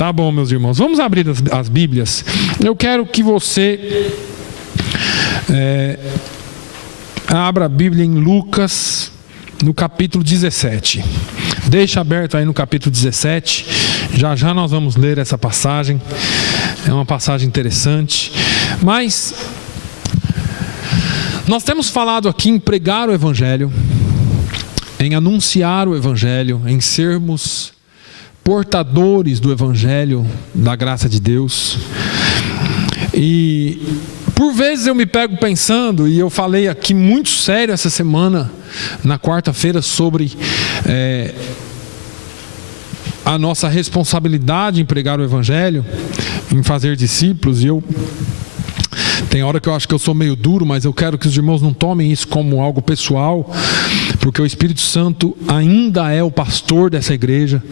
Tá bom, meus irmãos. Vamos abrir as Bíblias. Eu quero que você abra a Bíblia em Lucas, no capítulo 17. Deixa aberto aí no capítulo 17. Já já nós vamos ler essa passagem. É uma passagem interessante. Mas nós temos falado aqui em pregar o Evangelho, em anunciar o Evangelho, em sermos portadores do Evangelho, da graça de Deus. E por vezes eu me pego pensando, e eu falei aqui muito sério essa semana, na quarta-feira, sobre a nossa responsabilidade em pregar o Evangelho, em fazer discípulos. E tem hora que eu acho que eu sou meio duro, mas eu quero que os irmãos não tomem isso como algo pessoal, porque o Espírito Santo ainda é o pastor dessa igreja,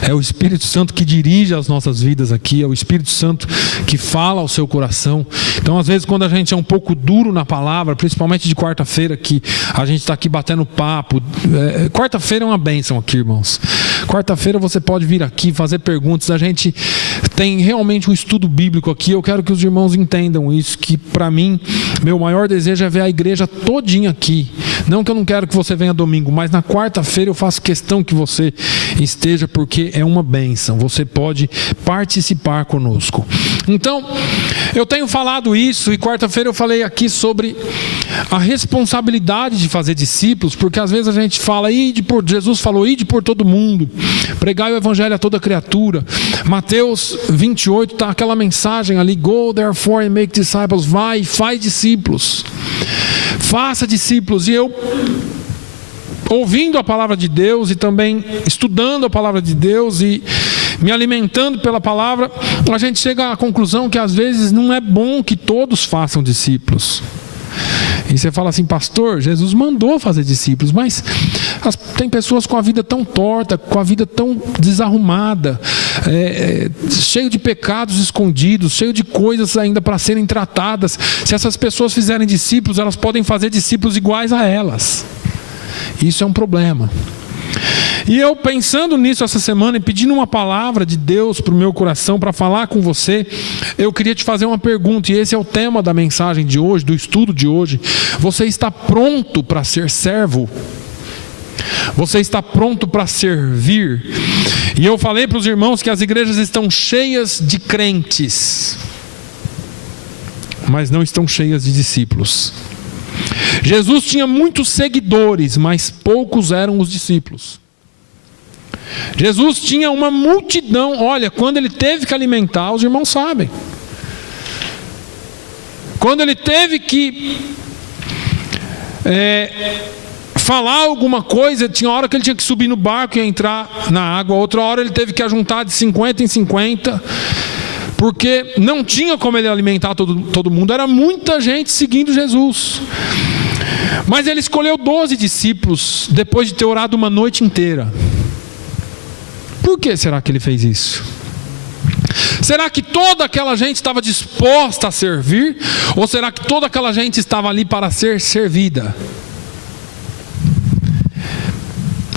é o Espírito Santo que dirige as nossas vidas aqui, é o Espírito Santo que fala ao seu coração. Então, às vezes, quando a gente é um pouco duro na palavra, principalmente de quarta-feira, que a gente está aqui batendo papo, quarta-feira é uma bênção aqui, irmãos. Quarta-feira você pode vir aqui fazer perguntas, a gente tem realmente um estudo bíblico aqui. Eu quero que os irmãos entendam isso, que para mim, meu maior desejo é ver a igreja todinha aqui. Não que eu não quero que você venha domingo, mas na quarta-feira eu faço questão que você esteja, porque é uma bênção. Você pode participar conosco. Então, eu tenho falado isso, e quarta-feira eu falei aqui sobre a responsabilidade de fazer discípulos, porque às vezes a gente fala, Jesus falou, ide por todo mundo, pregai o Evangelho a toda criatura. Mateus 28 está aquela mensagem ali, go therefore and make disciples, vai, faz discípulos, faça discípulos. E eu, ouvindo a palavra de Deus e também estudando a palavra de Deus e me alimentando pela palavra, a gente chega à conclusão que às vezes não é bom que todos façam discípulos. E você fala assim, pastor, Jesus mandou fazer discípulos, mas tem pessoas com a vida tão torta, com a vida tão desarrumada, cheio de pecados escondidos, cheio de coisas ainda para serem tratadas. Se essas pessoas fizerem discípulos, elas podem fazer discípulos iguais a elas. Isso é um problema. E eu, pensando nisso essa semana e pedindo uma palavra de Deus para o meu coração, para falar com você, eu queria te fazer uma pergunta, e esse é o tema da mensagem de hoje, do estudo de hoje. Você está pronto para ser servo? Você está pronto para servir? E eu falei para os irmãos que as igrejas estão cheias de crentes, mas não estão cheias de discípulos. Jesus tinha muitos seguidores, mas poucos eram os discípulos. Jesus tinha uma multidão. Olha, quando ele teve que alimentar, os irmãos sabem, quando ele teve que falar alguma coisa, tinha hora que ele tinha que subir no barco e entrar na água, outra hora ele teve que ajuntar de 50 em 50, porque não tinha como ele alimentar todo mundo, era muita gente seguindo Jesus. Mas ele escolheu 12 discípulos depois de ter orado uma noite inteira. Por que será que ele fez isso? Será que toda aquela gente estava disposta a servir? Ou será que toda aquela gente estava ali para ser servida?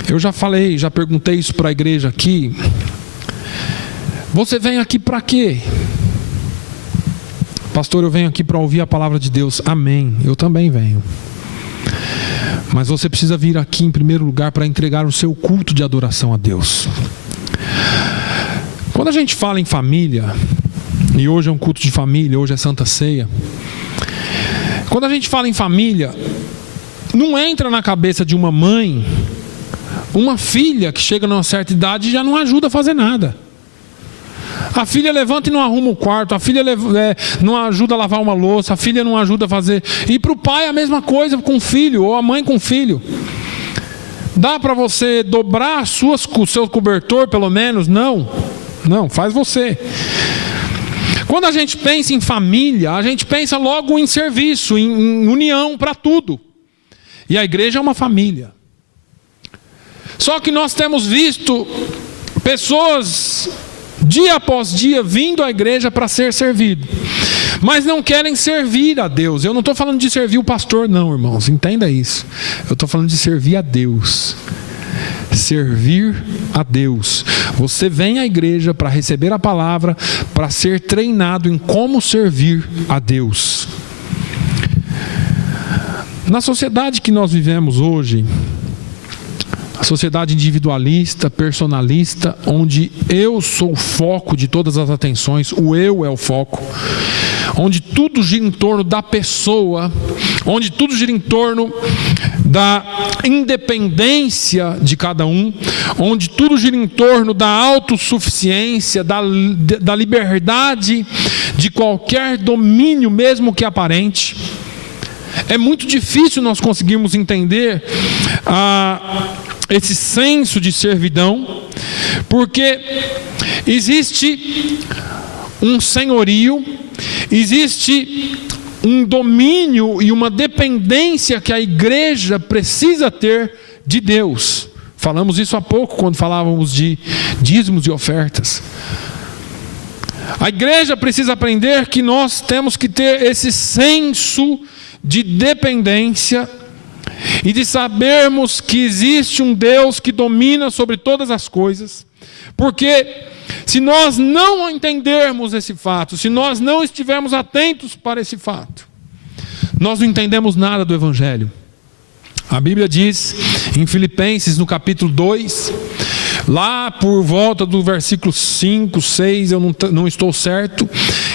Eu já falei, já perguntei isso para a igreja aqui. Você vem aqui para quê? Pastor, eu venho aqui para ouvir a palavra de Deus. Amém, eu também venho. Mas você precisa vir aqui em primeiro lugar para entregar o seu culto de adoração a Deus. Quando a gente fala em família, e hoje é um culto de família, hoje é Santa Ceia. Quando a gente fala em família, não entra na cabeça de uma mãe, uma filha que chega numa certa idade e já não ajuda a fazer nada. A filha levanta e não arruma o quarto, a filha não ajuda a lavar uma louça, a filha não ajuda a fazer. E para o pai a mesma coisa com o filho, ou a mãe com o filho. Dá para você dobrar o seu cobertor pelo menos? Não, faz você. Quando a gente pensa em família, a gente pensa logo em serviço, em união para tudo. E a igreja é uma família. Só que nós temos visto pessoas dia após dia vindo à igreja para ser servido, mas não querem servir a Deus. Eu não estou falando de servir o pastor não, irmãos, entenda isso. Eu estou falando de servir a Deus. servir a Deus. Você vem à igreja para receber a palavra, para ser treinado em como servir a Deus. Na sociedade que nós vivemos hoje, a sociedade individualista, personalista, onde eu sou o foco de todas as atenções, o eu é o foco, onde tudo gira em torno da pessoa, onde tudo gira em torno da independência de cada um, onde tudo gira em torno da autossuficiência, da liberdade de qualquer domínio, mesmo que aparente. É muito difícil nós conseguirmos entender esse senso de servidão, porque existe um senhorio, existe um domínio e uma dependência que a igreja precisa ter de Deus. Falamos isso há pouco quando falávamos de dízimos e ofertas. A igreja precisa aprender que nós temos que ter esse senso de dependência e de sabermos que existe um Deus que domina sobre todas as coisas, porque se nós não entendermos esse fato, se nós não estivermos atentos para esse fato, nós não entendemos nada do Evangelho. A Bíblia diz em Filipenses, no capítulo 2, lá por volta do versículo 5, 6, eu não estou certo,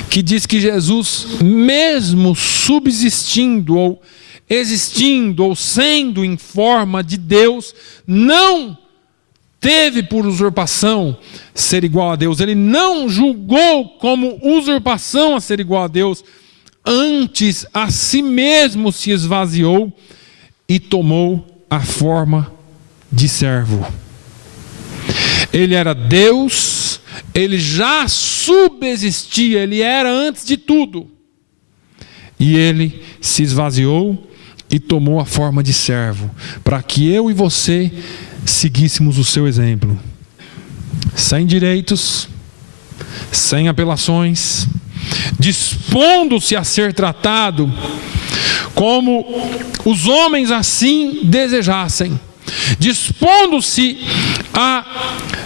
que diz que Jesus, mesmo subsistindo ou existindo ou sendo em forma de Deus, não teve por usurpação ser igual a Deus. Ele não julgou como usurpação a ser igual a Deus. Antes, a si mesmo se esvaziou e tomou a forma de servo. Ele era Deus, ele já subsistia, ele era antes de tudo. E ele se esvaziou e tomou a forma de servo, para que eu e você seguíssemos o seu exemplo. Sem direitos, sem apelações, dispondo-se a ser tratado como os homens assim desejassem, dispondo-se a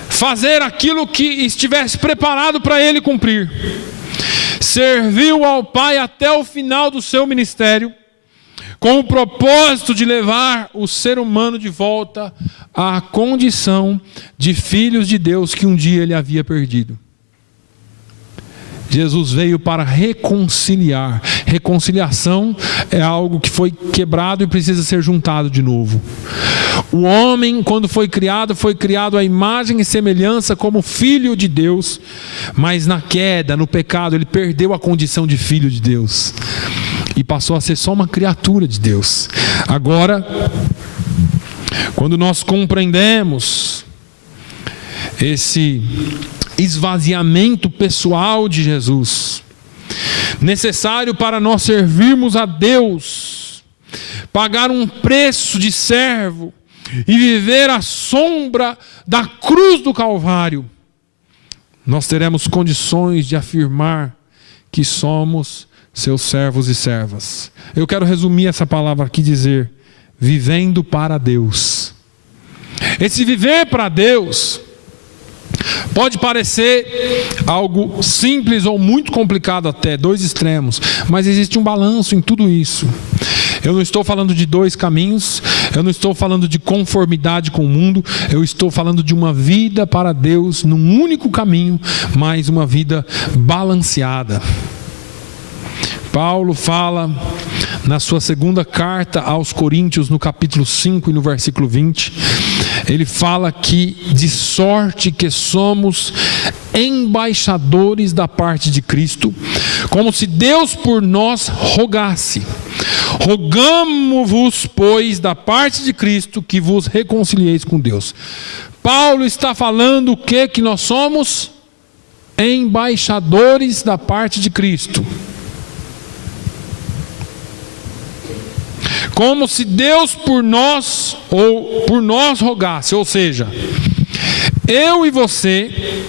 fazer aquilo que estivesse preparado para ele cumprir. Serviu ao Pai até o final do seu ministério, com o propósito de levar o ser humano de volta à condição de filhos de Deus que um dia ele havia perdido. Jesus veio para reconciliar. Reconciliação é algo que foi quebrado e precisa ser juntado de novo. O homem, quando foi criado à imagem e semelhança como filho de Deus, mas na queda, no pecado, ele perdeu a condição de filho de Deus e passou a ser só uma criatura de Deus. Agora, quando nós compreendemos esse esvaziamento pessoal de Jesus, necessário para nós servirmos a Deus, pagar um preço de servo e viver à sombra da cruz do Calvário, nós teremos condições de afirmar que somos seus servos e servas. Eu quero resumir essa palavra aqui, dizer: vivendo para Deus. Esse viver para Deus pode parecer algo simples ou muito complicado até, dois extremos, mas existe um balanço em tudo isso. Eu não estou falando de dois caminhos, eu não estou falando de conformidade com o mundo, eu estou falando de uma vida para Deus num único caminho, mas uma vida balanceada. Paulo fala na sua segunda carta aos Coríntios, no capítulo 5 e no versículo 20, ele fala que de sorte que somos embaixadores da parte de Cristo, como se Deus por nós rogasse. Rogamo-vos, pois, da parte de Cristo, que vos reconcilieis com Deus. Paulo está falando o quê? Que nós somos embaixadores da parte de Cristo. Como se Deus por nós, ou por nós rogasse, ou seja, eu e você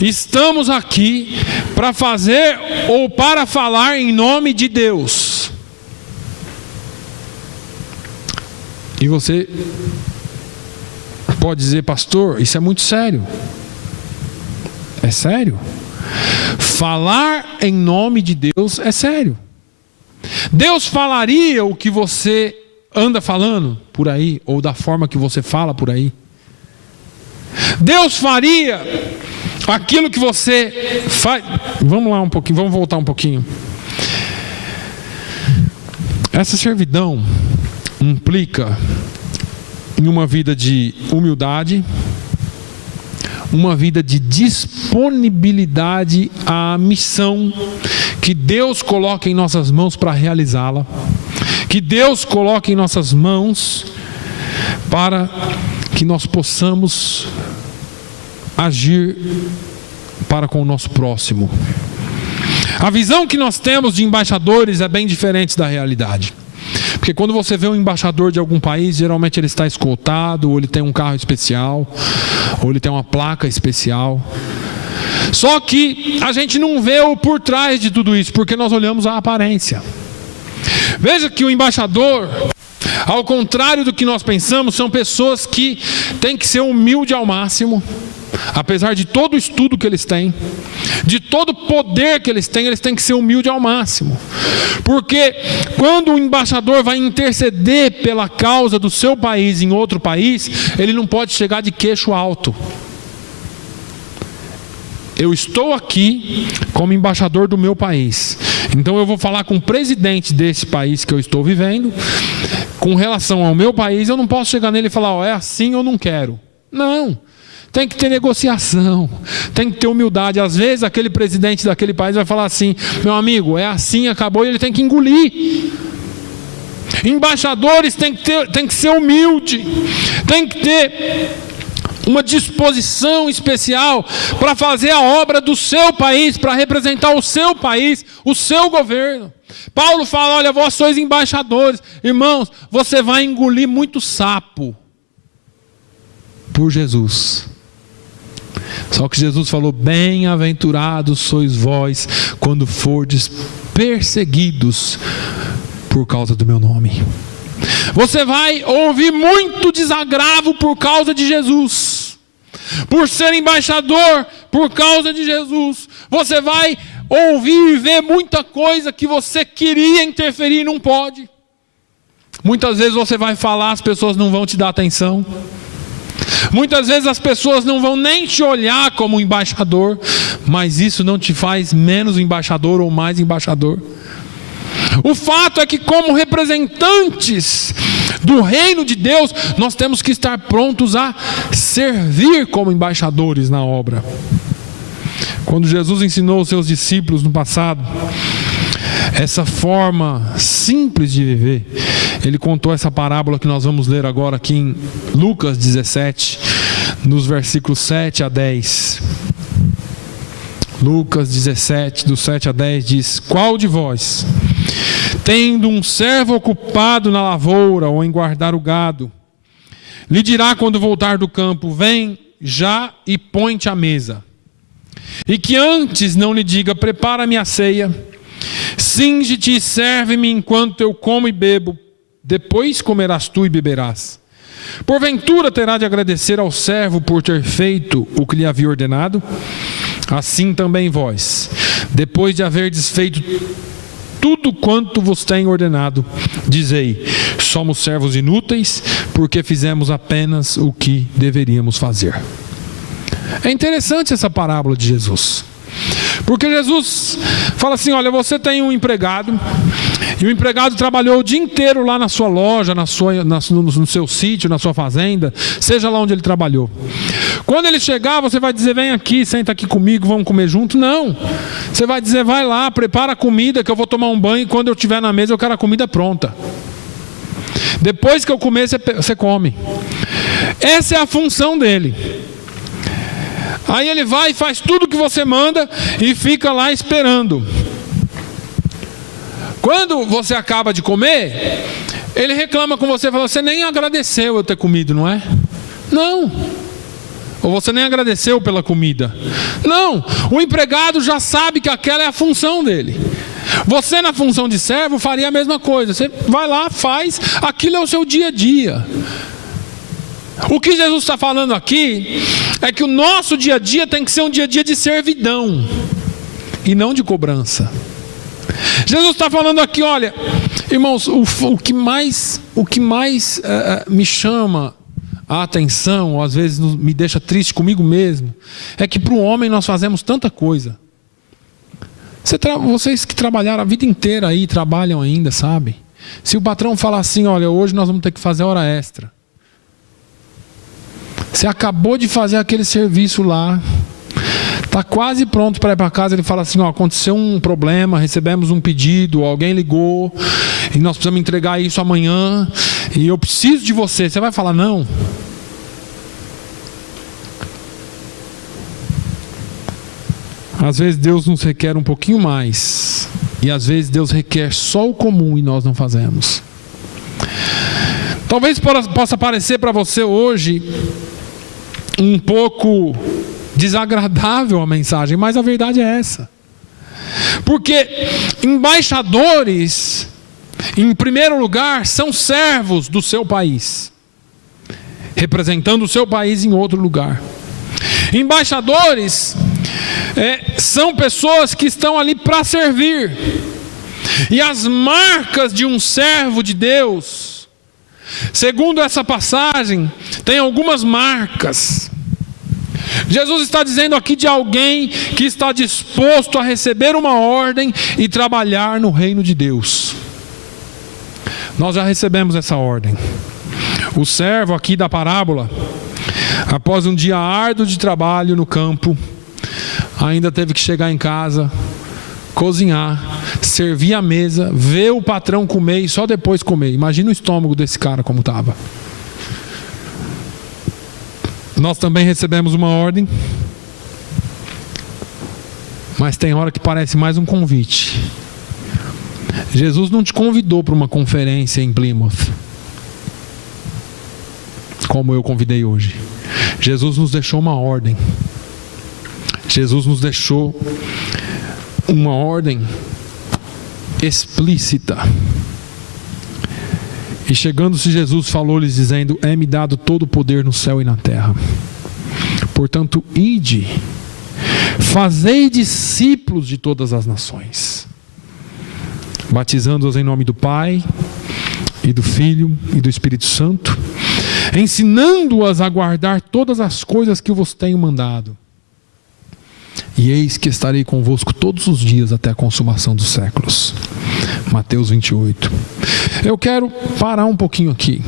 estamos aqui para fazer ou para falar em nome de Deus. E você pode dizer: pastor, isso é muito sério. É sério. Falar em nome de Deus é sério. Deus falaria o que você anda falando por aí, ou da forma que você fala por aí? Deus faria aquilo que você faz? Vamos lá um pouquinho, vamos voltar um pouquinho. Essa servidão implica em uma vida de humildade, uma vida de disponibilidade à missão que Deus coloca em nossas mãos para realizá-la, que Deus coloca em nossas mãos para que nós possamos agir para com o nosso próximo. A visão que nós temos de embaixadores é bem diferente da realidade. Porque quando você vê um embaixador de algum país, geralmente ele está escoltado, ou ele tem um carro especial, ou ele tem uma placa especial. Só que a gente não vê o por trás de tudo isso, porque nós olhamos a aparência. Veja que o embaixador, ao contrário do que nós pensamos, são pessoas que têm que ser humildes ao máximo. Apesar de todo o estudo que eles têm, de todo o poder que eles têm que ser humildes ao máximo. Porque quando o embaixador vai interceder pela causa do seu país em outro país, ele não pode chegar de queixo alto. Eu estou aqui como embaixador do meu país, então eu vou falar com o presidente desse país que eu estou vivendo. Com relação ao meu país, eu não posso chegar nele e falar: ó, é assim, eu não quero. Não. Tem que ter negociação, tem que ter humildade. Às vezes aquele presidente daquele país vai falar assim: meu amigo, é assim, acabou, e ele tem que engolir. Embaixadores tem que ser humilde, tem que ter uma disposição especial para fazer a obra do seu país, para representar o seu país, o seu governo. Paulo fala: olha, vós sois embaixadores. Irmãos, você vai engolir muito sapo por Jesus. Só que Jesus falou: bem-aventurados sois vós quando fordes perseguidos por causa do meu nome. Você vai ouvir muito desagravo por causa de Jesus, por ser embaixador por causa de Jesus. Você vai ouvir e ver muita coisa que você queria interferir e não pode. Muitas vezes você vai falar, as pessoas não vão te dar atenção. Muitas vezes as pessoas não vão nem te olhar como embaixador, mas isso não te faz menos embaixador ou mais embaixador. O fato é que, como representantes do reino de Deus, nós temos que estar prontos a servir como embaixadores na obra. Quando Jesus ensinou os seus discípulos no passado essa forma simples de viver, ele contou essa parábola que nós vamos ler agora aqui em Lucas 17, nos versículos 7 a 10. Lucas 17, do 7 a 10 diz: qual de vós, tendo um servo ocupado na lavoura ou em guardar o gado, lhe dirá quando voltar do campo: vem já e põe-te à mesa? E que antes não lhe diga: prepara-me a ceia, cinge-te e serve-me enquanto eu como e bebo, depois comerás tu e beberás. Porventura terá de agradecer ao servo por ter feito o que lhe havia ordenado? Assim também vós, depois de haverdes feito tudo quanto vos tenho ordenado, dizei: somos servos inúteis, porque fizemos apenas o que deveríamos fazer. É interessante essa parábola de Jesus, porque Jesus fala assim: olha, você tem um empregado, e o empregado trabalhou o dia inteiro lá na sua loja, no seu sítio, na sua fazenda, seja lá onde ele trabalhou. Quando ele chegar, você vai dizer: vem aqui, senta aqui comigo, vamos comer junto? Não, você vai dizer: vai lá, prepara a comida que eu vou tomar um banho, e quando eu estiver na mesa eu quero a comida pronta. Depois que eu comer, você come. Essa é a função dele. Aí ele vai e faz tudo o que você manda e fica lá esperando. Quando você acaba de comer, ele reclama com você, fala: você nem agradeceu eu ter comido, não é? Não. Ou você nem agradeceu pela comida. Não. O empregado já sabe que aquela é a função dele. Você, na função de servo, faria a mesma coisa. Você vai lá, faz, aquilo é o seu dia a dia. O que Jesus está falando aqui é que o nosso dia a dia tem que ser um dia a dia de servidão e não de cobrança. Jesus está falando aqui, olha, irmãos, o que mais me chama a atenção, ou às vezes me deixa triste comigo mesmo, é que para o homem nós fazemos tanta coisa. Vocês que trabalharam a vida inteira aí, trabalham ainda, sabe? Se o patrão falar assim, olha, hoje nós vamos ter que fazer hora extra. Você acabou de fazer aquele serviço lá, está quase pronto para ir para casa, ele fala assim, ó, aconteceu um problema, recebemos um pedido, alguém ligou, e nós precisamos entregar isso amanhã, e eu preciso de você. Você vai falar não? Às vezes Deus nos requer um pouquinho mais, e às vezes Deus requer só o comum e nós não fazemos. Talvez possa parecer para você hoje um pouco desagradável a mensagem, mas a verdade é essa. Porque embaixadores, em primeiro lugar, são servos do seu país, representando o seu país em outro lugar. Embaixadores são pessoas que estão ali para servir. E as marcas de um servo de Deus, segundo essa passagem, tem algumas marcas. Jesus está dizendo aqui de alguém que está disposto a receber uma ordem e trabalhar no reino de Deus. Nós já recebemos essa ordem. O servo aqui da parábola, após um dia árduo de trabalho no campo, ainda teve que chegar em casa, cozinhar, servir a mesa, ver o patrão comer e só depois comer. Imagina o estômago desse cara como estava. Nós também recebemos uma ordem, mas tem hora que parece mais um convite. Jesus não te convidou para uma conferência em Plymouth, como eu convidei hoje. Jesus nos deixou uma ordem. Jesus nos deixou uma ordem explícita. E chegando-se Jesus, falou-lhes dizendo: é-me dado todo o poder no céu e na terra. Portanto, ide, fazei discípulos de todas as nações, batizando-os em nome do Pai, e do Filho, e do Espírito Santo, ensinando-as a guardar todas as coisas que eu vos tenho mandado. E eis que estarei convosco todos os dias até a consumação dos séculos. Mateus 28. Eu quero parar um pouquinho aqui,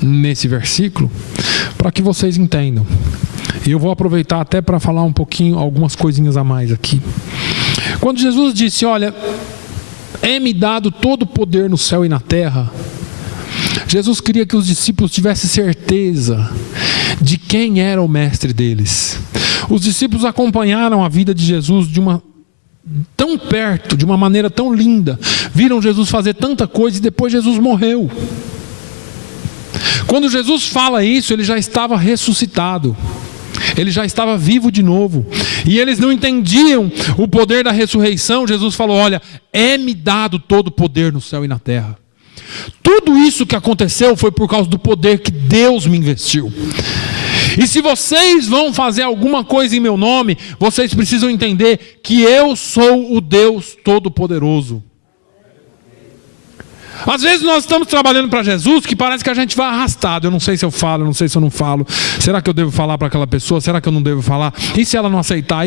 nesse versículo, para que vocês entendam. E eu vou aproveitar até para falar um pouquinho, algumas coisinhas a mais aqui. Quando Jesus disse, olha, é-me dado todo o poder no céu e na terra, Jesus queria que os discípulos tivessem certeza de quem era o mestre deles. Os discípulos acompanharam a vida de Jesus tão perto, de uma maneira tão linda, viram Jesus fazer tanta coisa e depois Jesus morreu. Quando Jesus fala isso, ele já estava ressuscitado, ele já estava vivo de novo, e eles não entendiam o poder da ressurreição. Jesus falou, olha, é-me dado todo o poder no céu e na terra. Tudo isso que aconteceu foi por causa do poder que Deus me investiu. E se vocês vão fazer alguma coisa em meu nome, vocês precisam entender que eu sou o Deus Todo-Poderoso. Às vezes nós estamos trabalhando para Jesus que parece que a gente vai arrastado. Eu não sei se eu falo, eu não sei se eu não falo. Será que eu devo falar para aquela pessoa? Será que eu não devo falar? E se ela não aceitar?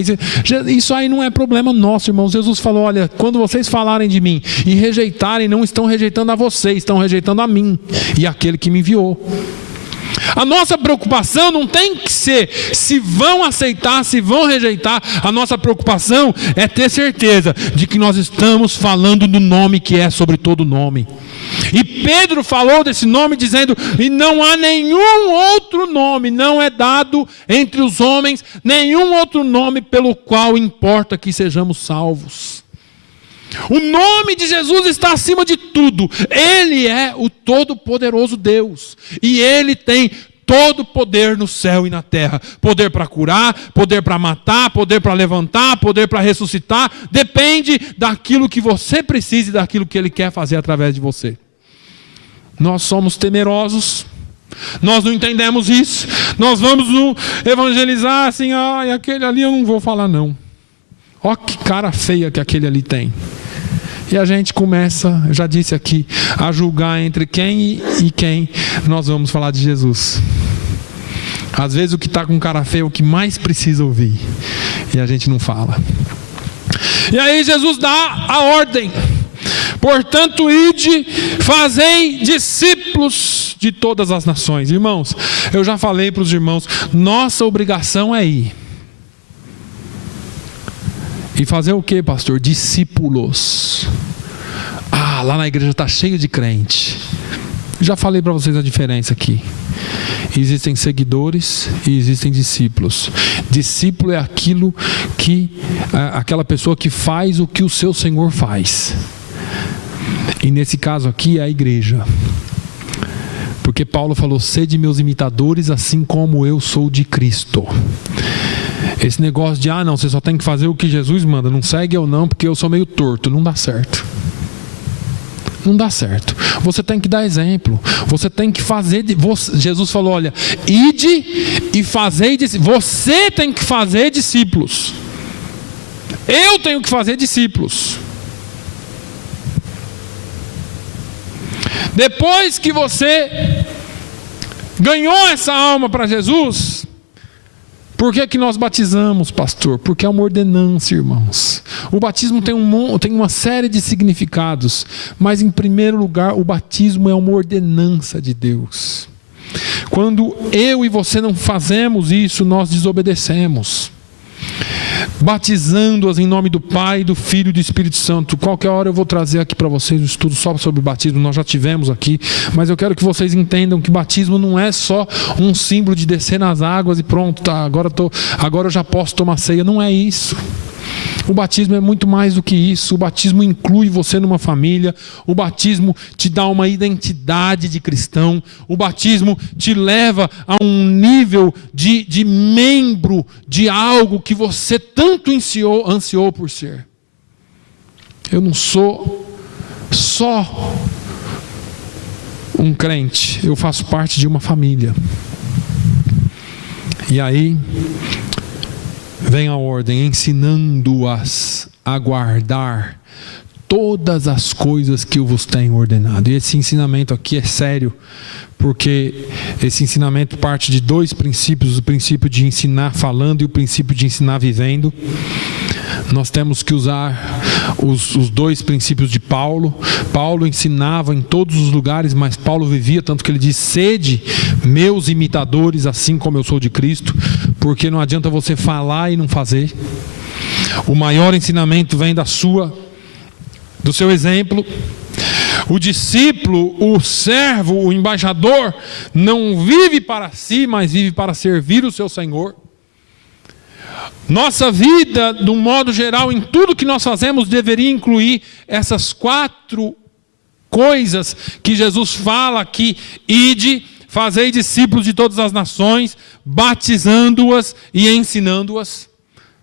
Isso aí não é problema nosso, irmãos. Jesus falou, olha, quando vocês falarem de mim e rejeitarem, não estão rejeitando a vocês, estão rejeitando a mim e aquele que me enviou. A nossa preocupação não tem que ser se vão aceitar, se vão rejeitar. A nossa preocupação é ter certeza de que nós estamos falando do nome que é sobre todo nome. E Pedro falou desse nome dizendo, e não há nenhum outro nome, não é dado entre os homens nenhum outro nome pelo qual importa que sejamos salvos. O nome de Jesus está acima de tudo. Ele é o todo-poderoso Deus. E Ele tem todo o poder no céu e na terra. Poder para curar, poder para matar, poder para levantar, poder para ressuscitar. Depende daquilo que você precisa e daquilo que Ele quer fazer através de você. Nós somos temerosos, Nós não entendemos isso. Nós vamos evangelizar assim, e aquele ali eu não vou falar não. Ó que cara feia que aquele ali tem. E a gente começa, eu já disse aqui, a julgar entre quem e quem nós vamos falar de Jesus. Às vezes o que está com cara feia é o que mais precisa ouvir. E a gente não fala. E aí Jesus dá a ordem. Portanto, ide, fazei discípulos de todas as nações. Irmãos, eu já falei para os irmãos, nossa obrigação é ir. E fazer o que, pastor? Discípulos. Lá na igreja está cheio de crente. Já falei para vocês a diferença aqui. Existem seguidores e existem discípulos. Discípulo é aquela pessoa que faz o que o seu Senhor faz. E nesse caso aqui é a igreja. Porque Paulo falou, sede meus imitadores assim como eu sou de Cristo. Esse negócio de, não, você só tem que fazer o que Jesus manda, não segue eu não, porque eu sou meio torto, não dá certo. Não dá certo. Você tem que dar exemplo. Você tem que fazer. Jesus falou, olha, ide e fazei discípulos. Você tem que fazer discípulos. Eu tenho que fazer discípulos. Depois que você ganhou essa alma para Jesus, por que nós batizamos, pastor? Porque é uma ordenança, irmãos. O batismo tem uma série de significados, mas em primeiro lugar, o batismo é uma ordenança de Deus. Quando eu e você não fazemos isso, nós desobedecemos. Batizando-as em nome do Pai, do Filho e do Espírito Santo. Qualquer hora eu vou trazer aqui para vocês um estudo só sobre o batismo, nós já tivemos aqui, mas eu quero que vocês entendam que batismo não é só um símbolo de descer nas águas e pronto, tá, agora eu já posso tomar ceia. Não é isso. O batismo é muito mais do que isso. O batismo inclui você numa família. O batismo te dá uma identidade de cristão. O batismo te leva a um nível de membro de algo que você tanto ansiou por ser. Eu não sou só um crente. Eu faço parte de uma família. E aí vem a ordem, ensinando-as a guardar todas as coisas que eu vos tenho ordenado. E esse ensinamento aqui é sério, porque esse ensinamento parte de dois princípios: o princípio de ensinar falando e o princípio de ensinar vivendo. Nós temos que usar os dois princípios de Paulo. Paulo ensinava em todos os lugares, mas Paulo vivia, tanto que ele diz, sede meus imitadores, assim como eu sou de Cristo, porque não adianta você falar e não fazer. O maior ensinamento vem do seu exemplo. O discípulo, o servo, o embaixador, não vive para si, mas vive para servir o seu Senhor. Nossa vida, de um modo geral, em tudo que nós fazemos, deveria incluir essas 4 coisas que Jesus fala aqui: ide, fazei discípulos de todas as nações, batizando-as e ensinando-as.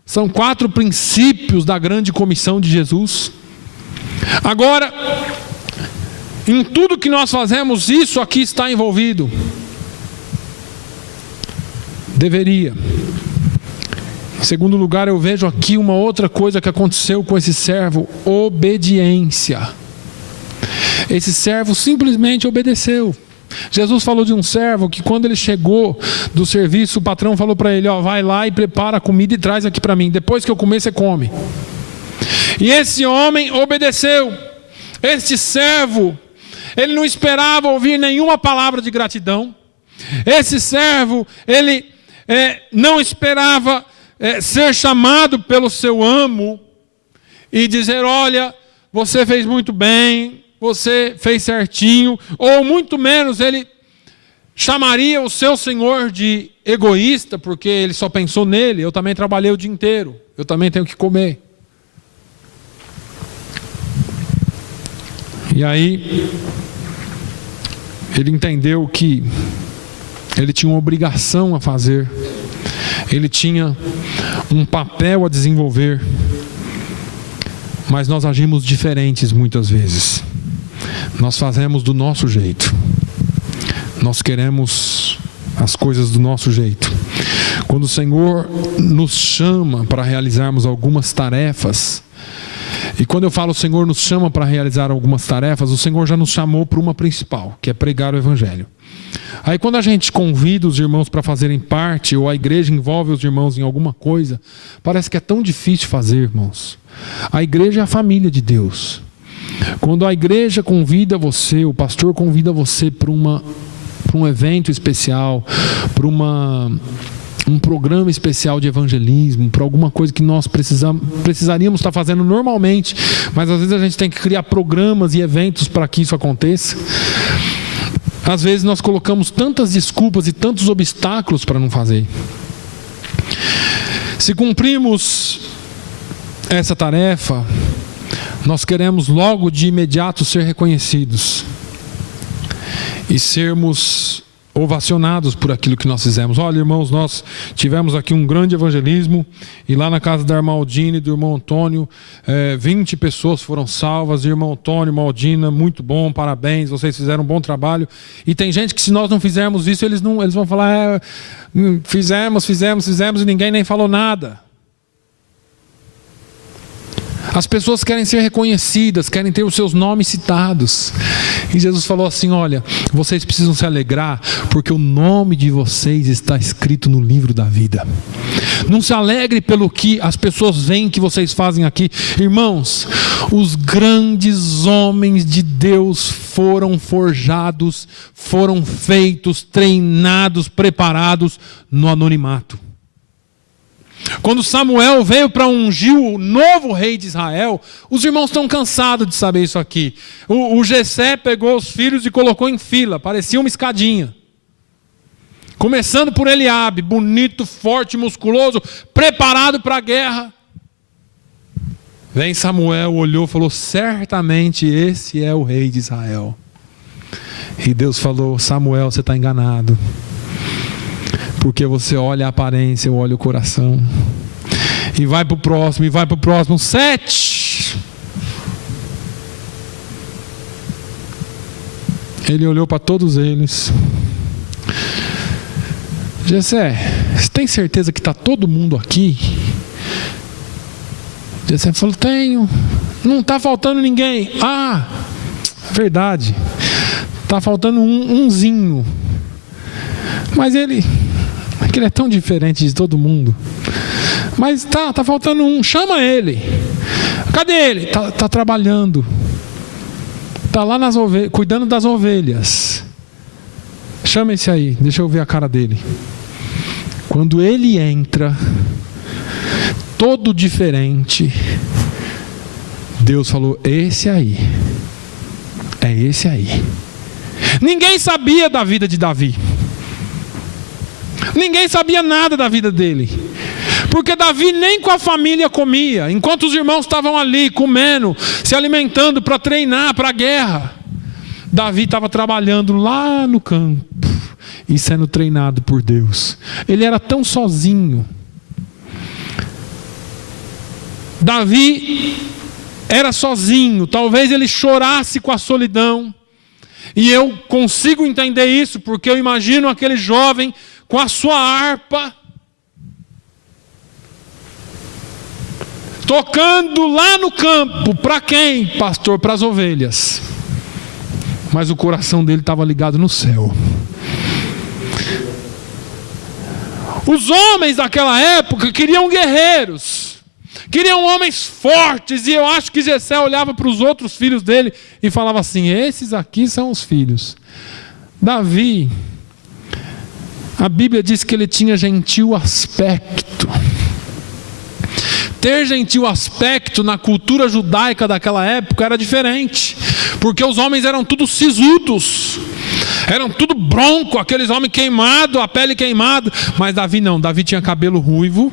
São 4 princípios da grande comissão de Jesus. Agora, em tudo que nós fazemos, isso aqui está envolvido. Deveria. Em segundo lugar, eu vejo aqui uma outra coisa que aconteceu com esse servo: obediência. Esse servo simplesmente obedeceu. Jesus falou de um servo que, quando ele chegou do serviço, o patrão falou para ele: vai lá e prepara a comida e traz aqui para mim, depois que eu comer você come. E esse homem obedeceu. Este servo, ele não esperava ouvir nenhuma palavra de gratidão. Esse servo, ele não esperava ser chamado pelo seu amo e dizer: olha, você fez muito bem, você fez certinho. Ou muito menos ele chamaria o seu senhor de egoísta, porque ele só pensou nele. Eu também trabalhei o dia inteiro, eu também tenho que comer. E aí ele entendeu que ele tinha uma obrigação a fazer, ele tinha um papel a desenvolver. Mas nós agimos diferentes muitas vezes. Nós fazemos do nosso jeito. Nós queremos as coisas do nosso jeito. Quando o Senhor nos chama para realizarmos algumas tarefas, e quando eu falo o Senhor nos chama para realizar algumas tarefas, o Senhor já nos chamou para uma principal, que é pregar o Evangelho. Aí quando a gente convida os irmãos para fazerem parte, ou a igreja envolve os irmãos em alguma coisa, parece que é tão difícil fazer, irmãos. A igreja é a família de Deus. Quando a igreja convida você, o pastor convida você para um evento especial, para um programa especial de evangelismo, para alguma coisa que nós precisaríamos estar fazendo normalmente, mas às vezes a gente tem que criar programas e eventos para que isso aconteça. Às vezes nós colocamos tantas desculpas e tantos obstáculos para não fazer. Se cumprimos essa tarefa, nós queremos logo de imediato ser reconhecidos e sermos ovacionados por aquilo que nós fizemos. Olha, irmãos, nós tivemos aqui um grande evangelismo, e lá na casa da irmã Aldine e do irmão Antônio, 20 pessoas foram salvas. Irmão Antônio, irmã Aldina, muito bom, parabéns, vocês fizeram um bom trabalho. E tem gente que, se nós não fizermos isso, eles vão falar, fizemos e ninguém nem falou nada. As pessoas querem ser reconhecidas, querem ter os seus nomes citados. E Jesus falou assim: olha, vocês precisam se alegrar, porque o nome de vocês está escrito no livro da vida. Não se alegre pelo que as pessoas veem que vocês fazem aqui. Irmãos, os grandes homens de Deus foram forjados, foram feitos, treinados, preparados no anonimato. Quando Samuel veio para ungir o novo rei de Israel, os irmãos estão cansados de saber isso aqui. O Jessé pegou os filhos e colocou em fila, parecia uma escadinha. Começando por Eliabe, bonito, forte, musculoso, preparado para a guerra. Vem Samuel, olhou e falou: certamente esse é o rei de Israel. E Deus falou: Samuel, você está enganado. Porque você olha a aparência, eu olho o coração. E vai para o próximo, e vai para o próximo. 7. Ele olhou para todos eles. Jessé, você tem certeza que está todo mundo aqui? Jessé falou: tenho. Não está faltando ninguém. Ah, verdade. Está faltando umzinho. Mas ele é tão diferente de todo mundo. Mas tá faltando um. Chama ele. Cadê ele? Tá trabalhando. Tá lá nas ovelhas, cuidando das ovelhas. Chama esse aí. Deixa eu ver a cara dele. Quando ele entra, todo diferente, Deus falou: esse aí. É esse aí. Ninguém sabia da vida de Davi. Ninguém sabia nada da vida dele. Porque Davi nem com a família comia. Enquanto os irmãos estavam ali comendo, se alimentando para treinar para a guerra, Davi estava trabalhando lá no campo e sendo treinado por Deus. Ele era tão sozinho. Davi era sozinho. Talvez ele chorasse com a solidão. E eu consigo entender isso, porque eu imagino aquele jovem com a sua harpa, tocando lá no campo. Para quem, pastor? Para as ovelhas. Mas o coração dele estava ligado no céu. Os homens daquela época queriam guerreiros, queriam homens fortes. E eu acho que Jessé olhava para os outros filhos dele e falava assim: esses aqui são os filhos. Davi, a Bíblia diz que ele tinha gentil aspecto. Ter gentil aspecto na cultura judaica daquela época era diferente, porque os homens eram tudo sisudos, eram tudo bronco, aqueles homens queimados, a pele queimada. Mas Davi não, Davi tinha cabelo ruivo,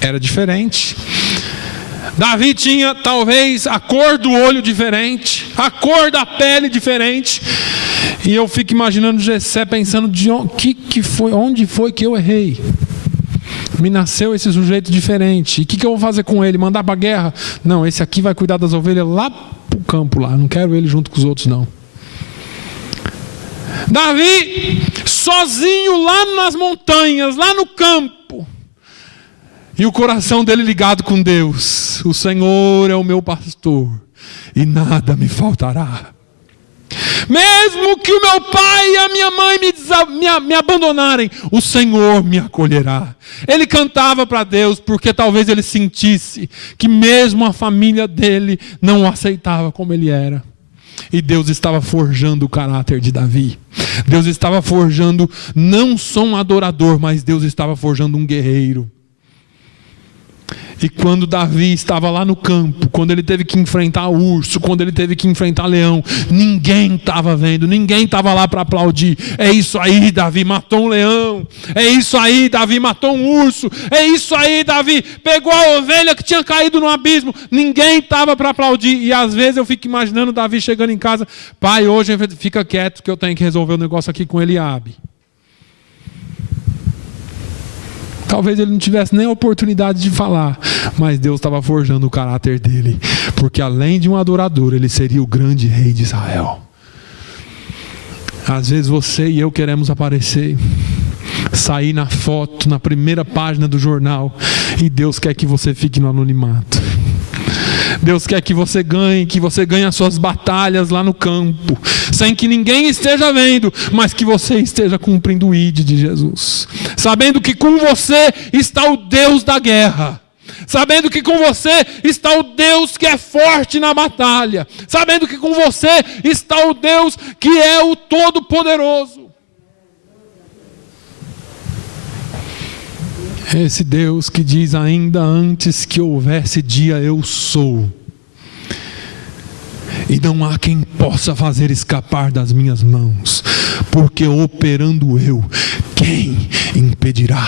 era diferente. Davi tinha talvez a cor do olho diferente, a cor da pele diferente. E eu fico imaginando Jessé pensando: onde foi que eu errei? Me nasceu esse sujeito diferente. E o que eu vou fazer com ele? Mandar para a guerra? Não, esse aqui vai cuidar das ovelhas lá para o campo lá. Não quero ele junto com os outros, não. Davi, sozinho lá nas montanhas, lá no campo, e o coração dele ligado com Deus. O Senhor é o meu pastor e nada me faltará. Mesmo que o meu pai e a minha mãe me abandonarem, o Senhor me acolherá. Ele cantava para Deus porque talvez ele sentisse que mesmo a família dele não o aceitava como ele era. E Deus estava forjando o caráter de Davi. Deus estava forjando não só um adorador, mas Deus estava forjando um guerreiro. E quando Davi estava lá no campo, quando ele teve que enfrentar urso, quando ele teve que enfrentar leão, ninguém estava vendo, ninguém estava lá para aplaudir. É isso aí, Davi matou um leão. É isso aí, Davi matou um urso. É isso aí, Davi pegou a ovelha que tinha caído no abismo. Ninguém estava para aplaudir. E às vezes eu fico imaginando Davi chegando em casa: pai, hoje fica quieto que eu tenho que resolver um negócio aqui com Eliabe. Talvez ele não tivesse nem a oportunidade de falar, mas Deus estava forjando o caráter dele, porque além de um adorador, ele seria o grande rei de Israel. Às vezes você e eu queremos aparecer, sair na foto, na primeira página do jornal, e Deus quer que você fique no anonimato. Deus quer que você ganhe as suas batalhas lá no campo, sem que ninguém esteja vendo, mas que você esteja cumprindo o ID de Jesus, sabendo que com você está o Deus da guerra, sabendo que com você está o Deus que é forte na batalha, sabendo que com você está o Deus que é o Todo-Poderoso. Esse Deus que diz: ainda antes que houvesse dia, eu sou. E não há quem possa fazer escapar das minhas mãos, porque operando eu, quem impedirá?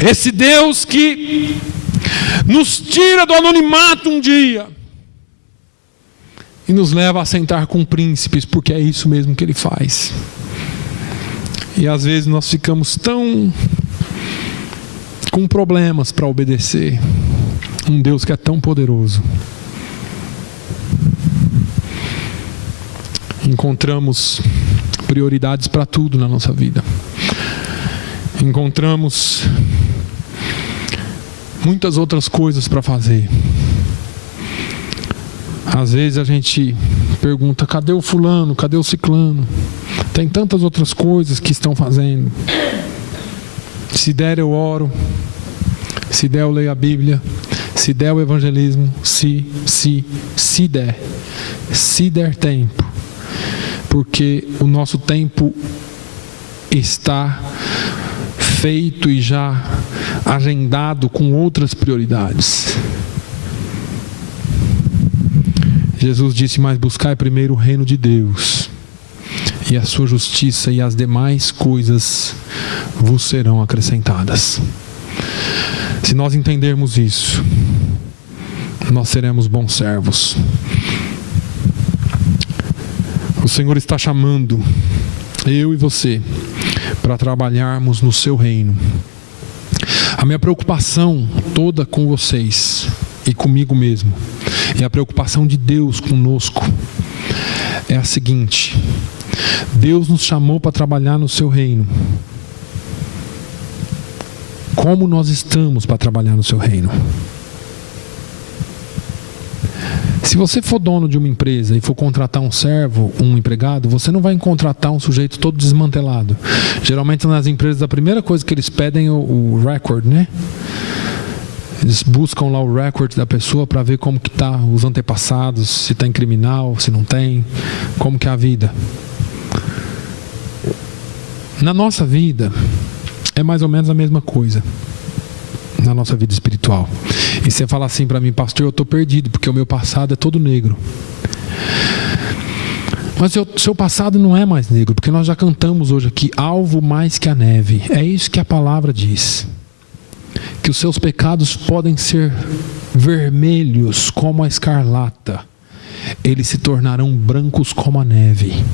Esse Deus que nos tira do anonimato um dia e nos leva a sentar com príncipes, porque é isso mesmo que Ele faz. E às vezes nós ficamos tão com problemas para obedecer um Deus que é tão poderoso. Encontramos prioridades para tudo na nossa vida. Encontramos muitas outras coisas para fazer. Às vezes a gente pergunta: cadê o fulano? Cadê o ciclano? Tem tantas outras coisas que estão fazendo. Se der eu oro, se der eu leio a Bíblia, se der o evangelismo, se der tempo, porque o nosso tempo está feito e já agendado com outras prioridades. Jesus disse: mas buscai primeiro o reino de Deus e a sua justiça, e as demais coisas vos serão acrescentadas. Se nós entendermos isso, nós seremos bons servos. O Senhor está chamando eu e você para trabalharmos no seu reino. A minha preocupação toda com vocês e comigo mesmo, e a preocupação de Deus conosco, é a seguinte: Deus nos chamou para trabalhar no seu reino. Como nós estamos para trabalhar no seu reino? Se você for dono de uma empresa e for contratar um servo, um empregado, você não vai contratar um sujeito todo desmantelado. Geralmente nas empresas a primeira coisa que eles pedem é o record, né? Eles buscam lá o record da pessoa para ver como que está os antepassados, se tem criminal, se não tem, como que é a vida. Na nossa vida é mais ou menos a mesma coisa. Na nossa vida espiritual. E você fala assim para mim: pastor, eu estou perdido porque o meu passado é todo negro. Mas o seu passado não é mais negro, porque nós já cantamos hoje aqui: alvo mais que a neve. É isso que a palavra diz, que os seus pecados podem ser vermelhos como a escarlata, eles se tornarão brancos como a neve.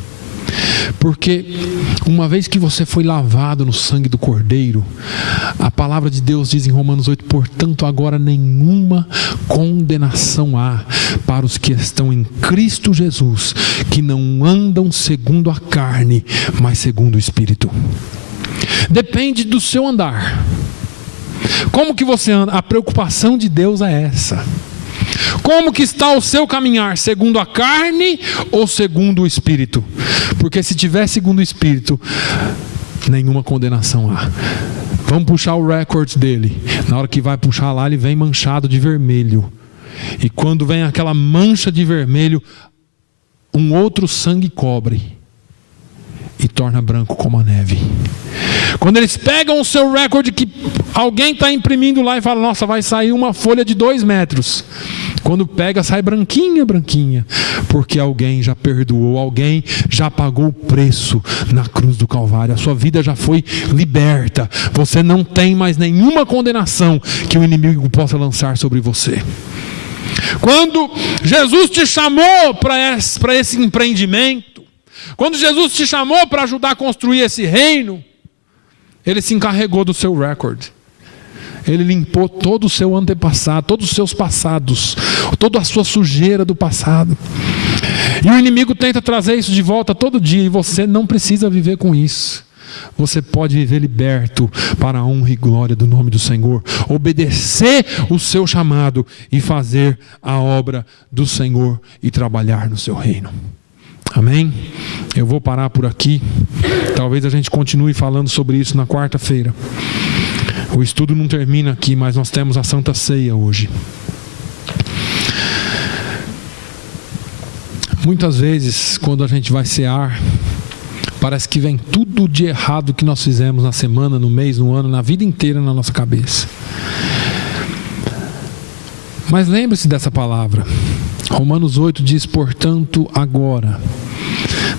Porque uma vez que você foi lavado no sangue do Cordeiro, a palavra de Deus diz em Romanos 8: portanto agora nenhuma condenação há para os que estão em Cristo Jesus, que não andam segundo a carne, mas segundo o Espírito. Depende do seu andar. Como que você anda? A preocupação de Deus é essa. Como que está o seu caminhar? Segundo a carne ou segundo o Espírito? Porque se tiver segundo o Espírito, nenhuma condenação há. Vamos puxar o recorde dele. Na hora que vai puxar lá, ele vem manchado de vermelho. E quando vem aquela mancha de vermelho, um outro sangue cobre e torna branco como a neve. Quando eles pegam o seu recorde que alguém está imprimindo lá e fala: nossa, vai sair uma folha de 2 metros. Quando pega, sai branquinha, branquinha. Porque alguém já perdoou, alguém já pagou o preço na cruz do Calvário. A sua vida já foi liberta. Você não tem mais nenhuma condenação que o inimigo possa lançar sobre você. Quando Jesus te chamou para esse empreendimento, quando Jesus te chamou para ajudar a construir esse reino, Ele se encarregou do seu recorde. Ele limpou todo o seu antepassado, todos os seus passados, toda a sua sujeira do passado. E o inimigo tenta trazer isso de volta todo dia, e você não precisa viver com isso. Você pode viver liberto para a honra e glória do nome do Senhor, obedecer o seu chamado e fazer a obra do Senhor e trabalhar no seu reino. Amém? Eu vou parar por aqui. Talvez a gente continue falando sobre isso na quarta-feira. O estudo não termina aqui, mas nós temos a Santa Ceia hoje. Muitas vezes, quando a gente vai cear, parece que vem tudo de errado que nós fizemos na semana, no mês, no ano, na vida inteira na nossa cabeça. Mas lembre-se dessa palavra. Romanos 8 diz: portanto, agora,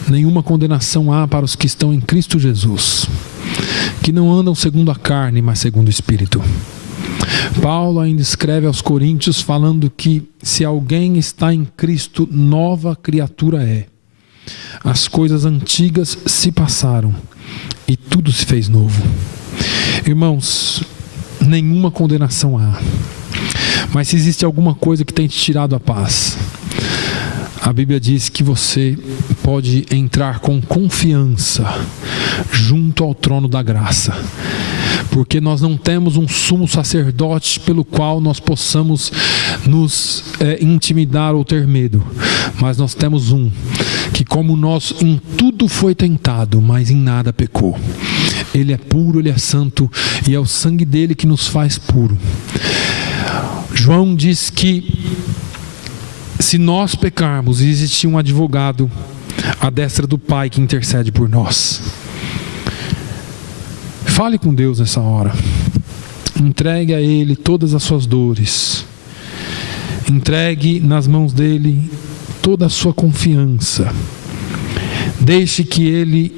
nenhuma condenação há para os que estão em Cristo Jesus, que não andam segundo a carne, mas segundo o Espírito. Paulo ainda escreve aos Coríntios falando que se alguém está em Cristo, nova criatura é. As coisas antigas se passaram e tudo se fez novo. Irmãos, nenhuma condenação há. Mas se existe alguma coisa que tem te tirado a paz, a Bíblia diz que você pode entrar com confiança junto ao trono da graça, porque nós não temos um sumo sacerdote pelo qual nós possamos nos intimidar ou ter medo, mas nós temos um que, como nós, em tudo foi tentado, mas em nada pecou. Ele é puro, Ele é santo, e é o sangue dele que nos faz puro. João diz que se nós pecarmos, existe um advogado à destra do Pai que intercede por nós. Fale com Deus nessa hora. Entregue a Ele todas as suas dores. Entregue nas mãos dEle toda a sua confiança. Deixe que Ele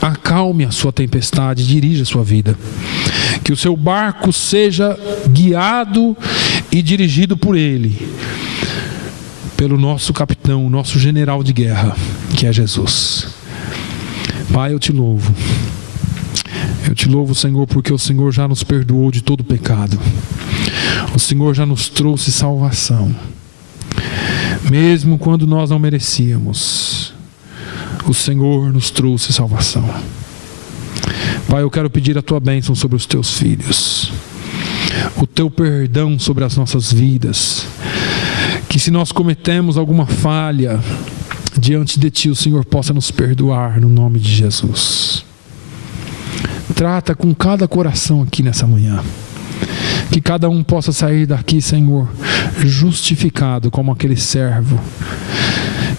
acalme a sua tempestade, dirija a sua vida. Que o seu barco seja guiado e dirigido por Ele, pelo nosso capitão, nosso general de guerra, que é Jesus. Pai, eu te louvo. Eu te louvo, Senhor, porque o Senhor já nos perdoou de todo pecado. O Senhor já nos trouxe salvação. Mesmo quando nós não merecíamos, o Senhor nos trouxe salvação. Pai, eu quero pedir a Tua bênção sobre os Teus filhos, o Teu perdão sobre as nossas vidas, que se nós cometemos alguma falha diante de Ti, o Senhor possa nos perdoar no nome de Jesus. Trata com cada coração aqui nessa manhã, que cada um possa sair daqui, Senhor, justificado como aquele servo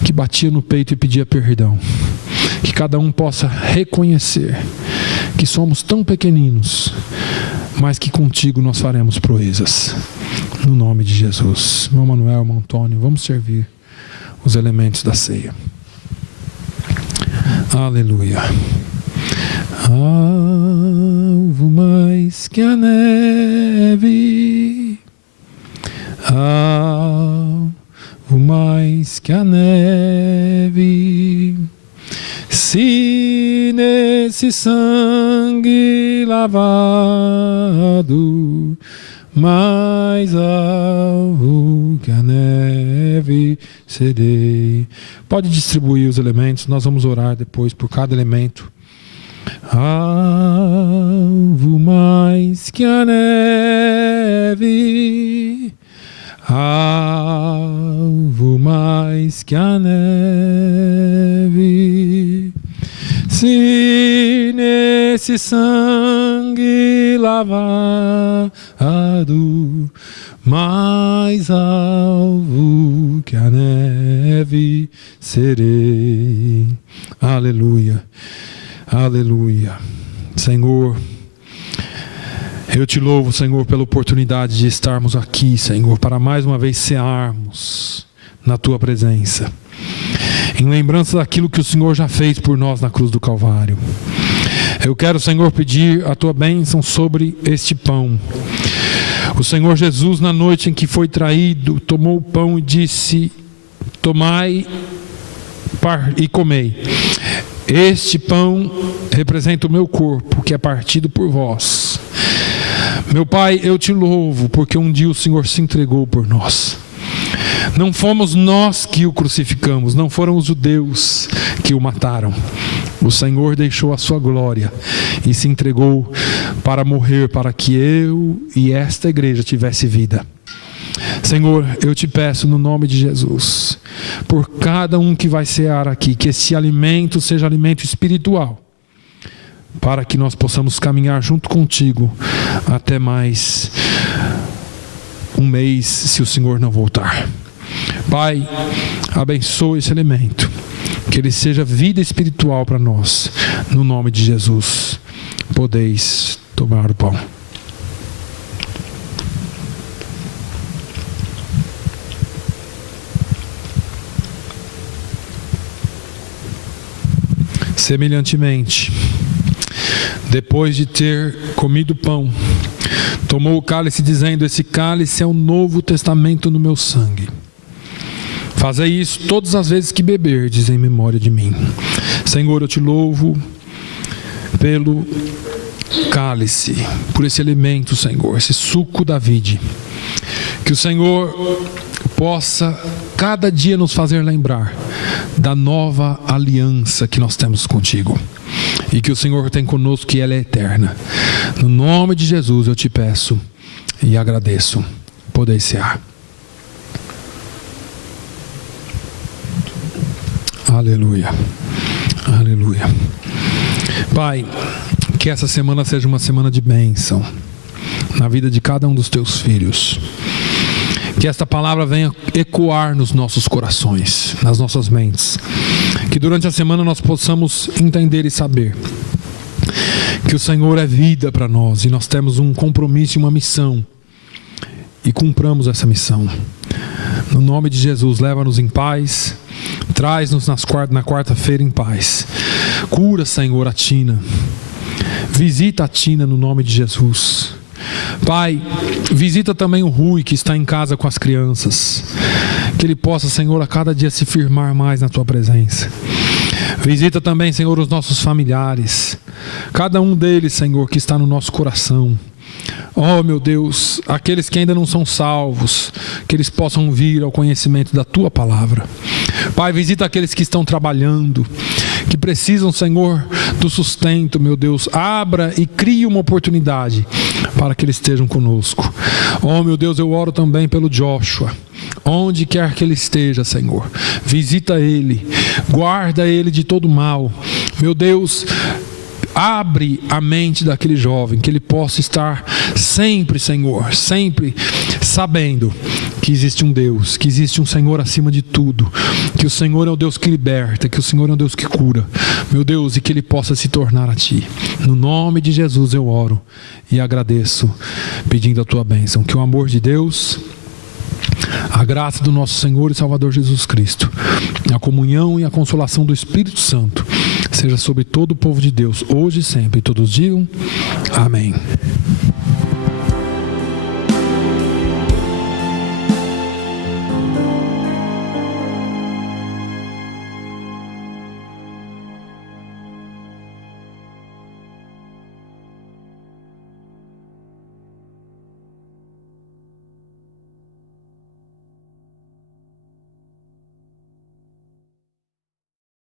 que batia no peito e pedia perdão. Que cada um possa reconhecer que somos tão pequeninos, mas que contigo nós faremos proezas. No nome de Jesus. Irmão Manuel, irmão Antônio, vamos servir os elementos da ceia. Aleluia. Alvo mais que a neve, alvo mais que a neve, nesse sangue lavado, mais alvo que a neve serei. Pode distribuir os elementos, nós vamos orar depois por cada elemento. Alvo mais que a neve, alvo mais que a neve, se nesse sangue lavado, mais alvo que a neve serei. Aleluia, aleluia. Senhor, eu te louvo, Senhor, pela oportunidade de estarmos aqui, Senhor, para mais uma vez cearmos na Tua presença, em lembrança daquilo que o Senhor já fez por nós na cruz do Calvário. Eu quero, Senhor, pedir a Tua bênção sobre este pão. O Senhor Jesus, na noite em que foi traído, tomou o pão e disse: tomai e comei. Este pão representa o meu corpo, que é partido por vós. Meu Pai, eu te louvo, porque um dia o Senhor se entregou por nós. Não fomos nós que o crucificamos, não foram os judeus que o mataram. O Senhor deixou a sua glória e se entregou para morrer, para que eu e esta igreja tivesse vida. Senhor, eu te peço no nome de Jesus, por cada um que vai cear aqui, que esse alimento seja alimento espiritual, para que nós possamos caminhar junto contigo até mais um mês, se o Senhor não voltar. Pai, abençoa esse alimento, que ele seja vida espiritual para nós. No nome de Jesus, podeis tomar o pão. Semelhantemente, depois de ter comido o pão, tomou o cálice, dizendo: esse cálice é o novo testamento no meu sangue. Fazei isso todas as vezes que beberdes em memória de mim. Senhor, eu te louvo pelo cálice, por esse alimento, Senhor, esse suco da vide. Que o Senhor possa cada dia nos fazer lembrar da nova aliança que nós temos contigo, e que o Senhor tem conosco, que ela é eterna. No nome de Jesus eu te peço e agradeço. Podeis cear. Aleluia, aleluia. Pai, que essa semana seja uma semana de bênção na vida de cada um dos teus filhos. Que esta palavra venha ecoar nos nossos corações, nas nossas mentes. Que durante a semana nós possamos entender e saber que o Senhor é vida para nós, e nós temos um compromisso e uma missão, e cumpramos essa missão. No nome de Jesus, leva-nos em paz, traz-nos na quarta-feira em paz. Cura, Senhor, a Tina, visita a Tina no nome de Jesus. Pai, visita também o Rui, que está em casa com as crianças, que ele possa, Senhor, a cada dia se firmar mais na Tua presença. Visita também, Senhor, os nossos familiares, cada um deles, Senhor, que está no nosso coração. Oh, meu Deus, aqueles que ainda não são salvos, que eles possam vir ao conhecimento da Tua palavra. Pai, visita aqueles que estão trabalhando, que precisam, Senhor, do sustento, meu Deus. Abra e crie uma oportunidade para que eles estejam conosco. Oh, meu Deus, eu oro também pelo Joshua. Onde quer que ele esteja, Senhor, visita ele, guarda ele de todo mal. Meu Deus, abre a mente daquele jovem, que ele possa estar sempre, Senhor, sempre sabendo que existe um Deus, que existe um Senhor acima de tudo, que o Senhor é o Deus que liberta, que o Senhor é o Deus que cura, meu Deus, e que ele possa se tornar a Ti. No nome de Jesus eu oro e agradeço, pedindo a Tua bênção. Que o amor de Deus, a graça do nosso Senhor e Salvador Jesus Cristo, a comunhão e a consolação do Espírito Santo seja sobre todo o povo de Deus, hoje e sempre. E todos digam amém.